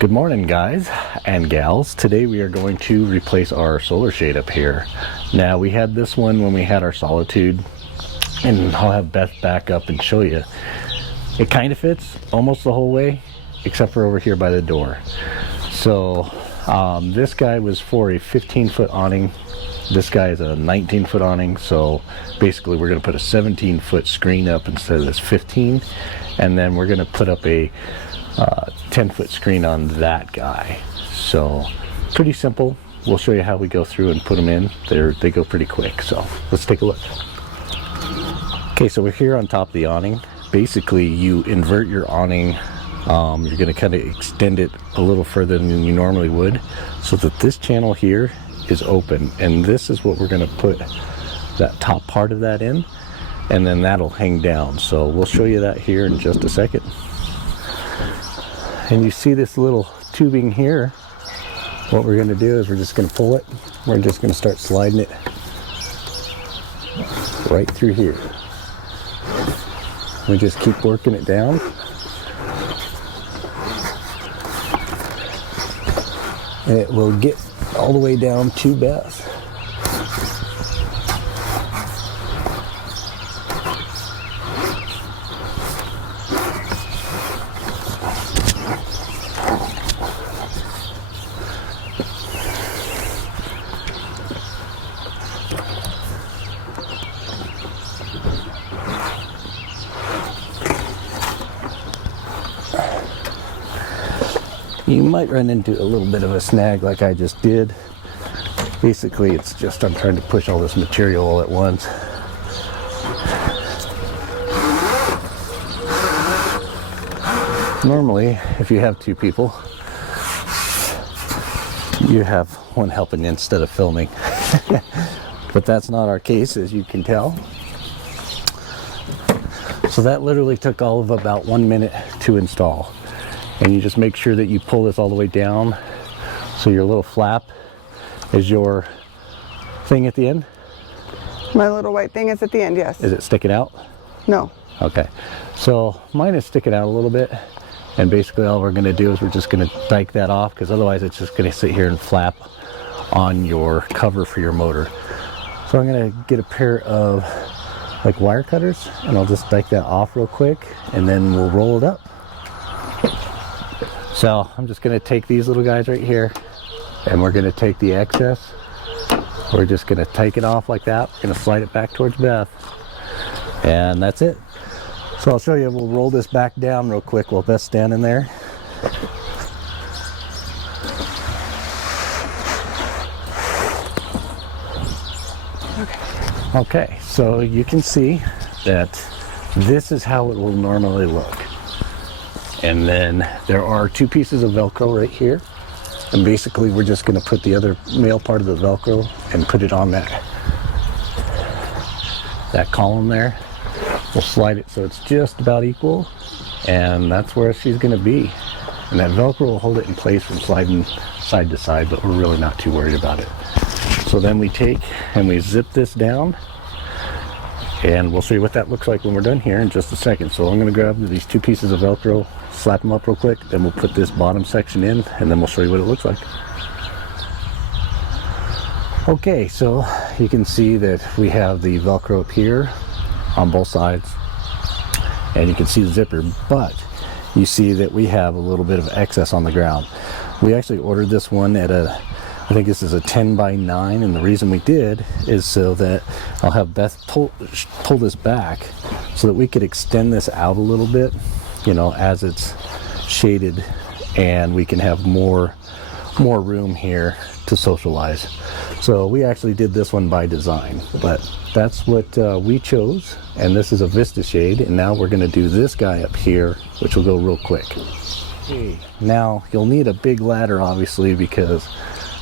Good morning, guys and gals. Today we are going to replace our solar shade up here. Now, we had this one when we had our Solitude, and I'll have Beth back up and show you. It kind of fits almost the whole way, except for over here by the door. So this guy was for a 15-foot awning. This guy is a 19-foot awning, so basically we're going to put a 17-foot screen up instead of this 15, and then we're going to put up a 10-foot screen on that guy. So pretty simple. We'll show you how we go through and put them in. They go pretty quick, so let's take a look. Okay, so we're here on top of the awning. Basically, you invert your awning. You're going to kind of extend it a little further than you normally would, so that this channel here is open, and this is what we're going to put that top part of that in, and then that'll hang down. So we'll show you that here in just a second. And you see this little tubing here. What we're going to do is we're just going to pull it. We're just going to start sliding it right through here. We just keep working it down. And it will get all the way down to Beth. You might run into a little bit of a snag like I just did. Basically, it's just I'm trying to push all this material all at once. Normally, if you have two people, you have one helping instead of filming. But that's not our case, as you can tell. So that literally took all of about 1 minute to install. And you just make sure that you pull this all the way down, so your little flap is your thing at the end. My little white thing is at the end, yes. Is it sticking out? No. Okay, so mine is sticking out a little bit, and basically all we're going to do is we're just going to dike that off, because otherwise it's just going to sit here and flap on your cover for your motor. So I'm going to get a pair of like wire cutters, and I'll just dike that off real quick, and then we'll roll it up. So I'm just going to take these little guys right here, and we're going to take the excess. We're just going to take it off like that. We're going to slide it back towards Beth, and that's it. So I'll show you. We'll roll this back down real quick while Beth's standing there. Okay, so you can see that this is how it will normally look. And then there are two pieces of Velcro right here. And basically we're just going to put the other male part of the Velcro and put it on that column there. We'll slide it so it's just about equal. And that's where she's going to be. And that Velcro will hold it in place from sliding side to side, but we're really not too worried about it. So then we take and we zip this down. And we'll show you what that looks like when we're done here in just a second. So I'm going to grab these two pieces of Velcro, slap them up real quick, then we'll put this bottom section in, and then we'll show you what it looks like. Okay, so you can see that we have the Velcro up here on both sides, and you can see the zipper, but you see that we have a little bit of excess on the ground. We actually ordered this one at I think this is a 10 by 9, and the reason we did is so that I'll have Beth pull this back so that we could extend this out a little bit, you know, as it's shaded, and we can have more room here to socialize. So we actually did this one by design, but that's what we chose, and this is a Vistashade, and now we're going to do this guy up here, which will go real quick. Okay, now you'll need a big ladder, obviously, because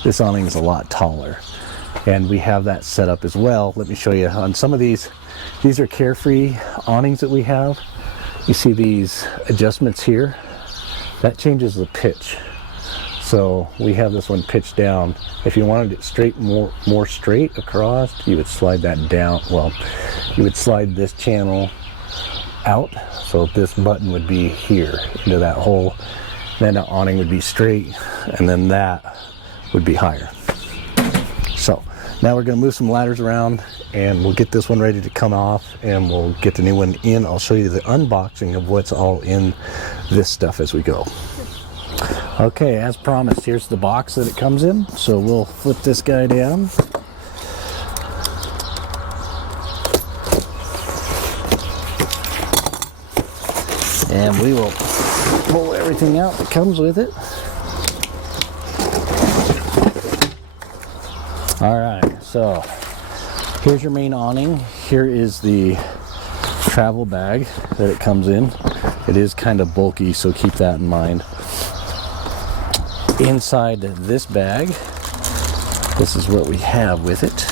this awning is a lot taller, and we have that set up as well. Let me show you. On some of these are Carefree awnings that we have. You see these adjustments here? That changes the pitch. So we have this one pitched down. If you wanted it straight, more straight across, you would slide that down. Well, you would slide this channel out, so this button would be here into that hole, then the awning would be straight, and then that would be higher. So now we're going to move some ladders around, and we'll get this one ready to come off, and we'll get the new one in. I'll show you the unboxing of what's all in this stuff as we go. Okay, as promised, here's the box that it comes in. So we'll flip this guy down. And we will pull everything out that comes with it. All right, so here's your main awning. Here is the travel bag that it comes in. It is kind of bulky, so keep that in mind. Inside this bag, this is what we have with it.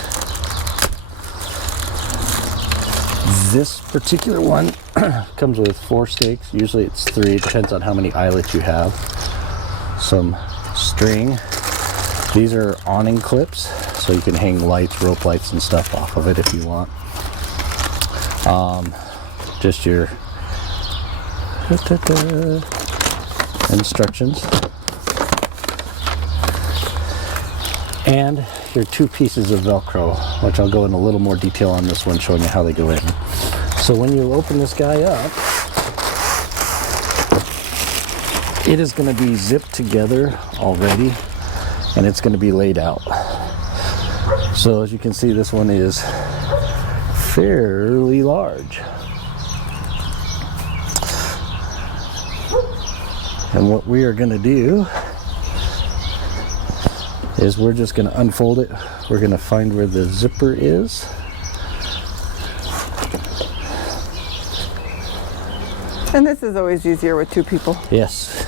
This particular one comes with 4 stakes. Usually it's 3, it depends on how many eyelets you have. Some string. These are awning clips, so you can hang lights, rope lights and stuff off of it if you want. Just your instructions. And your 2 pieces of Velcro, which I'll go in a little more detail on this one, showing you how they go in. So when you open this guy up, it is going to be zipped together already, and it's going to be laid out. So as you can see, this one is fairly large. And what we are going to do is we're just going to unfold it. We're going to find where the zipper is. And this is always easier with 2 people. Yes,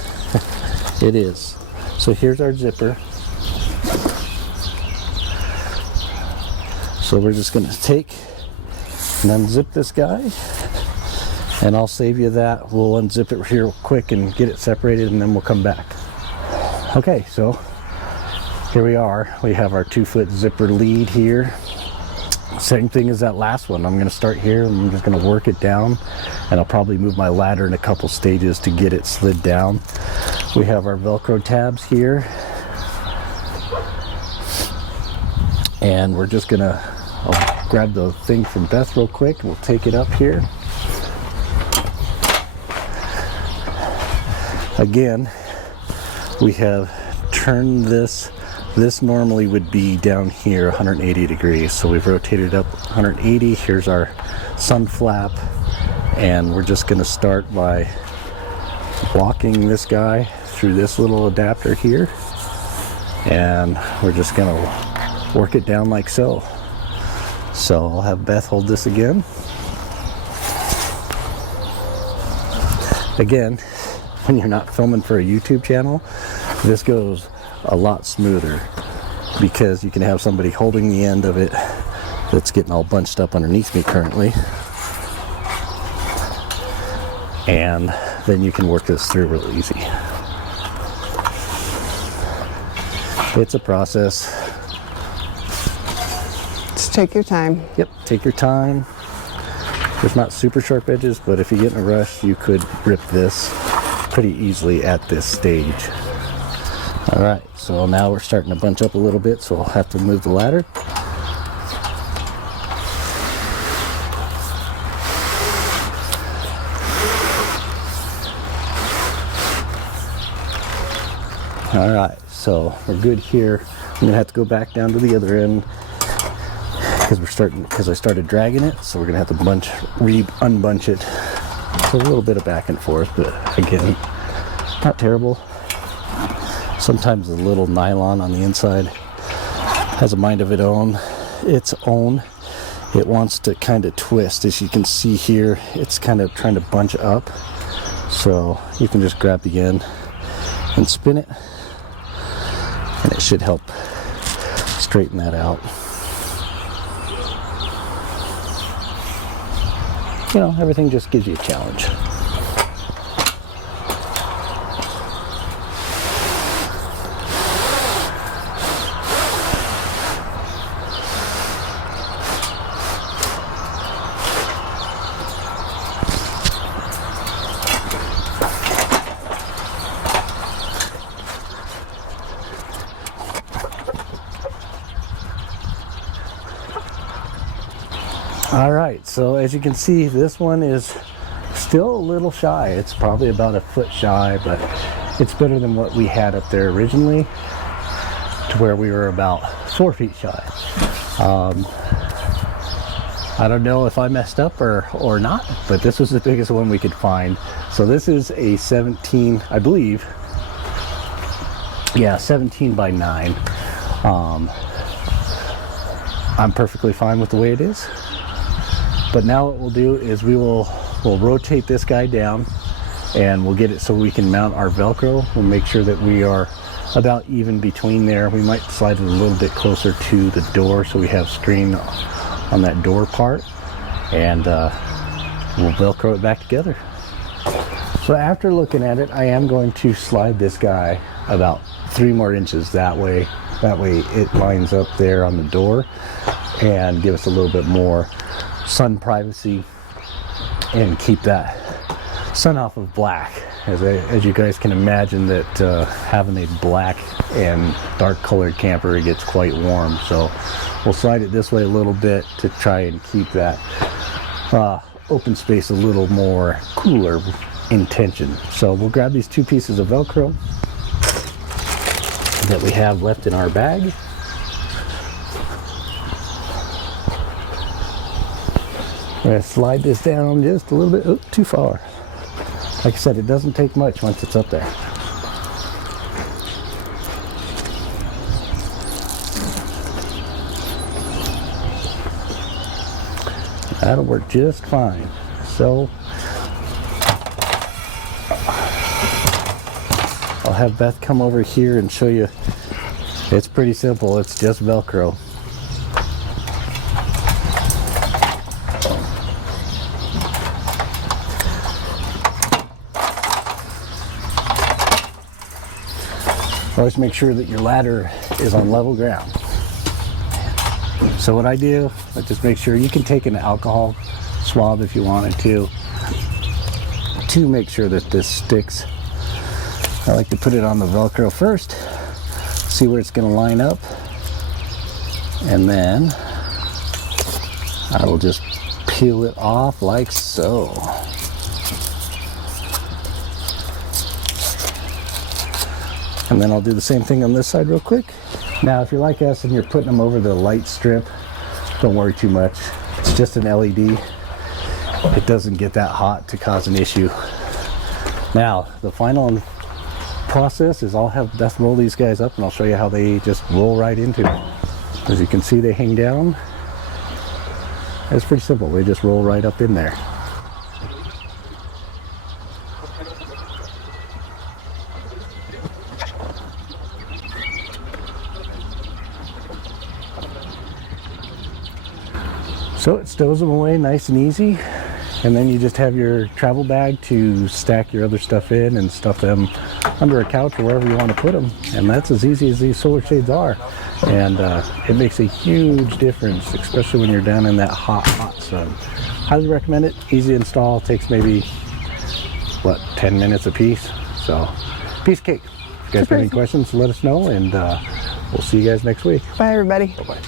it is. So here's our zipper. So we're just going to take and unzip this guy, and I'll save you that. We'll unzip it here quick and get it separated, and then we'll come back. Okay, so here we are. We have our 2-foot zipper lead here. Same thing as that last one. I'm going to start here and I'm just going to work it down, and I'll probably move my ladder in a couple stages to get it slid down. We have our Velcro tabs here, and we're just going to, I'll grab the thing from Beth real quick. We'll take it up here. Again, we have turned this. This normally would be down here 180 degrees, so we've rotated up 180. Here's our sun flap, and we're just going to start by walking this guy through this little adapter here, and we're just going to work it down like so. So I'll have Beth hold this again. Again, when you're not filming for a YouTube channel, this goes a lot smoother because you can have somebody holding the end of it that's getting all bunched up underneath me currently, and then you can work this through real easy. It's a process. Just take your time. Yep, take your time. There's not super sharp edges, but if you get in a rush, you could rip this pretty easily at this stage. All right, so now we're starting to bunch up a little bit, so I'll have to move the ladder. All right, so we're good here. I'm gonna have to go back down to the other end because I started dragging it, so we're gonna have to unbunch it. It's a little bit of back and forth, but again, not terrible. Sometimes the little nylon on the inside has a mind of its own. It wants to kind of twist. As you can see here, it's kind of trying to bunch up. So you can just grab the end and spin it, and it should help straighten that out. You know, everything just gives you a challenge. All right, so as you can see, this one is still a little shy. It's probably about a foot shy, but it's better than what we had up there originally, to where we were about 4 feet shy. I don't know if I messed up or not, but this was the biggest one we could find. So this is a 17, I believe. Yeah, 17 by 9. I'm perfectly fine with the way it is. But now what we'll do is we'll rotate this guy down, and we'll get it so we can mount our Velcro. We'll make sure that we are about even between there. We might slide it a little bit closer to the door so we have screen on that door part, and we'll Velcro it back together. So after looking at it, I am going to slide this guy about 3 more inches that way it lines up there on the door and give us a little bit more sun privacy and keep that sun off of black. As you guys can imagine, that having a black and dark colored camper, it gets quite warm. So we'll slide it this way a little bit to try and keep that open space a little more cooler in tension. So we'll grab these 2 pieces of Velcro that we have left in our bag. I'm going to slide this down just a little bit. Oops, too far. Like I said, it doesn't take much once it's up there. That'll work just fine. So I'll have Beth come over here and show you. It's pretty simple. It's just Velcro. Always make sure that your ladder is on level ground. So what I do, I just make sure you can take an alcohol swab if you wanted to make sure that this sticks. I like to put it on the Velcro first, see where it's going to line up, and then I will just peel it off like so. And then I'll do the same thing on this side real quick. Now, if you're like us and you're putting them over the light strip, don't worry too much. It's just an LED. It doesn't get that hot to cause an issue. Now, the final process is I'll have Beth roll these guys up, and I'll show you how they just roll right into it. As you can see, they hang down. It's pretty simple. They just roll right up in there. So it stows them away nice and easy, and then you just have your travel bag to stack your other stuff in and stuff them under a couch or wherever you want to put them. And that's as easy as these solar shades are. And it makes a huge difference, especially when you're down in that hot sun. Highly recommend it. Easy to install. Takes maybe, 10 minutes a piece. So, piece of cake. If you guys have any questions, let us know, and we'll see you guys next week. Bye, everybody. Bye-bye.